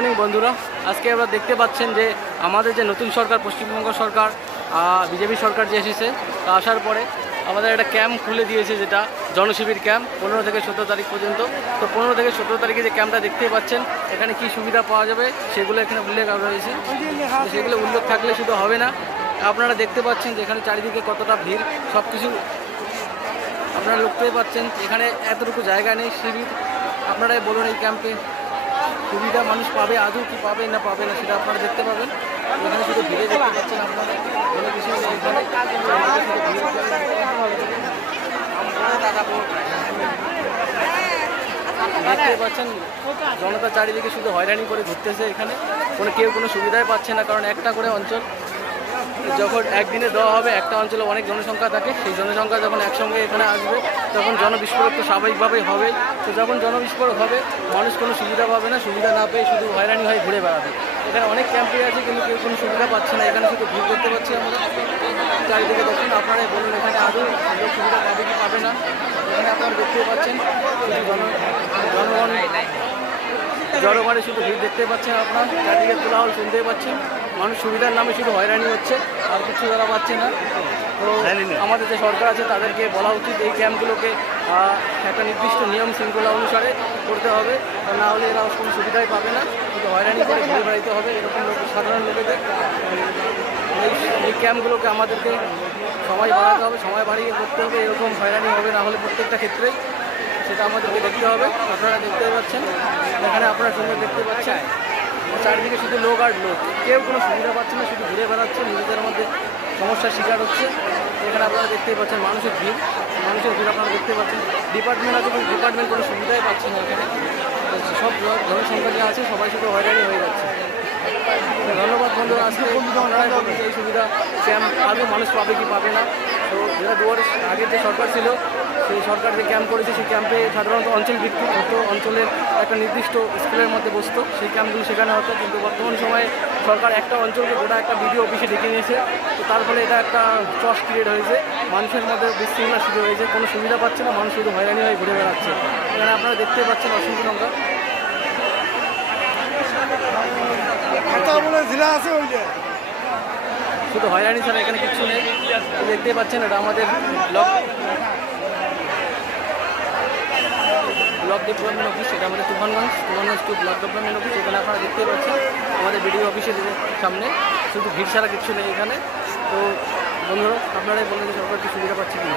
Morning বন্ধুরা, আজকে আমরা দেখতে পাচ্ছেন যে আমাদের যে নতুন সরকার পশ্চিমবঙ্গ সরকার বিজেপি সরকার যে এসেছে তা আসার পরে আমাদের একটা ক্যাম্প খুলে দিয়েছে, যেটা জনশিবির ক্যাম্প 15 থেকে 17 তারিখ পর্যন্ত। তো 15 থেকে 17 তারিখে যে ক্যাম্পটা দেখতেই পাচ্ছেন, এখানে কি সুবিধা পাওয়া যাবে সেগুলো এখানে উল্লেখ রয়েছে। সেগুলো উল্লেখ থাকলে শুধু হবে না, আপনারা দেখতে পাচ্ছেন যে এখানে চারিদিকে কতটা ভিড়, সব কিছু আপনারা লক্ষ্যই পাচ্ছেন। এখানে এতটুকু জায়গা নেই শিবির। আপনারাই বলুন এই ক্যাম্পে সুবিধা মানুষ পাবে আদৌ কি পাবে না পাবে না সেটা আপনারা দেখতে পাবেন। এখানে শুধু ভিড়ে দেখতে পাচ্ছেন আপনারা, কোনো কিছু নেই এখানে, দেখতে পাচ্ছেন জনতা চারিদিকে শুধু হয়রানি করে ঘুরতেছে। এখানে কেউ কোনো সুবিধাই পাচ্ছে না, কারণ একটা করে অঞ্চল যখন একদিনে দেওয়া হবে, একটা অঞ্চলে অনেক জনসংখ্যা থাকে, সেই জনসংখ্যা যখন একসঙ্গে এখানে আসবে তখন জনবিস্ফোরক তো স্বাভাবিকভাবেই হবে। তো যখন জনবিস্ফোরক হবে মানুষ কোনো সুবিধা পাবে না, সুবিধা না পেয়ে শুধু হয়রানি হয়ে ঘুরে বেড়াবে। এখানে অনেক ক্যাম্পে আছে কিন্তু কেউ কোনো সুবিধা পাচ্ছে না। এখানে শুধু ভিড় দেখতে পাচ্ছি আমরা চারিদিকে। দেখুন আপনারাই বলুন এখানে আদৌ সুবিধা পাবে কি পাবে না। এখানে আপনারা দেখতেই পাচ্ছেন শুধু জনগণ জনগণে শুধু ভিড় দেখতে পাচ্ছেন, আপনার চারিদিকে কোলাহল শুনতেই পাচ্ছেন। মানুষ সুবিধার নামে শুধু হয়রানি হচ্ছে, আর কিছু তারা পাচ্ছে না। তো আমাদের যে সরকার আছে তাদেরকে বলা উচিত এই ক্যাম্পগুলোকে একটা নির্দিষ্ট নিয়ম শৃঙ্খলা অনুসারে করতে হবে, না হলে এরা কোনো সুবিধাই পাবে না, কিন্তু হয়রানি করে ঘুরে বেড়াইতে হবে এরকম সাধারণ লোকেদের। এই ক্যাম্পগুলোকে আমাদেরকে সময় বাড়াতে হবে, সময় বাড়িয়ে করতে হবে, এরকম হয়রানি হবে না হলে প্রত্যেকটা ক্ষেত্রেই, সেটা আমাদেরকে দেখতে হবে। আপনারা দেখতে পাচ্ছেন এখানে, আপনারা সুন্দর দেখতে পাচ্ছেন চারিদিকে শুধু লোক আর লোক, কেউ কোনো সুবিধা পাচ্ছে না, শুধু ঘুরে বেড়াচ্ছে, নিজেদের মধ্যে সমস্যার শিকার হচ্ছে। এখানে আপনারা দেখতেই পাচ্ছেন মানুষের ভিড় আপনারা দেখতে পাচ্ছেন। ডিপার্টমেন্ট আছে কিন্তু ডিপার্টমেন্ট কোনো সুবিধাই পাচ্ছে না। এখানে সব জনসংখ্যা যে আছে সবাই শুধু হয়রানি হয়ে যাচ্ছে। ধন্যবাদ বন্ধুরা। আজকে এই সুবিধা ক্যাম্প আদৌ মানুষ পাবে কি পাবে না। তো যেটা দুয়ারের আগের যে সরকার ছিল, সেই সরকার যে ক্যাম্প করেছে সেই ক্যাম্পে সাধারণত অঞ্চল ভিত্তিক হতো, অঞ্চলের একটা নির্দিষ্ট স্কুলের মধ্যে বসতো, সেই ক্যাম্পগুলো সেখানে হতো। কিন্তু বর্তমান সময়ে সরকার একটা অঞ্চলকে গোটা একটা বিডিও অফিসে ডেকে নিয়েছে। তো তার ফলে এটা একটা চস ক্রিয়েট হয়েছে, মানুষের মধ্যে বিশৃঙ্খলা শুরু হয়েছে, কোনো সুবিধা পাচ্ছে না, মানুষ শুধু হয়রানি হয়ে ঘুরে বেড়াচ্ছে। এখানে আপনারা দেখতে পাচ্ছেন অসংখ্য সংখ্যা শুধু হয়রানি ছাড়া এখানে কিছু নেই। দেখতে পাচ্ছেন এটা আমাদের ব্লক ডেভেলপমেন্ট অফিস, এটা আমাদের Tufanganj two block development office. এখানে আপনারা দেখতে পাচ্ছেন আমাদের বিডিও অফিসের সামনে শুধু ভিড় ছাড়া কিছু নেই এখানে। তো বন্ধুরা আপনারাই বলেন যে সরকার কি সুবিধা পাচ্ছে কিনা।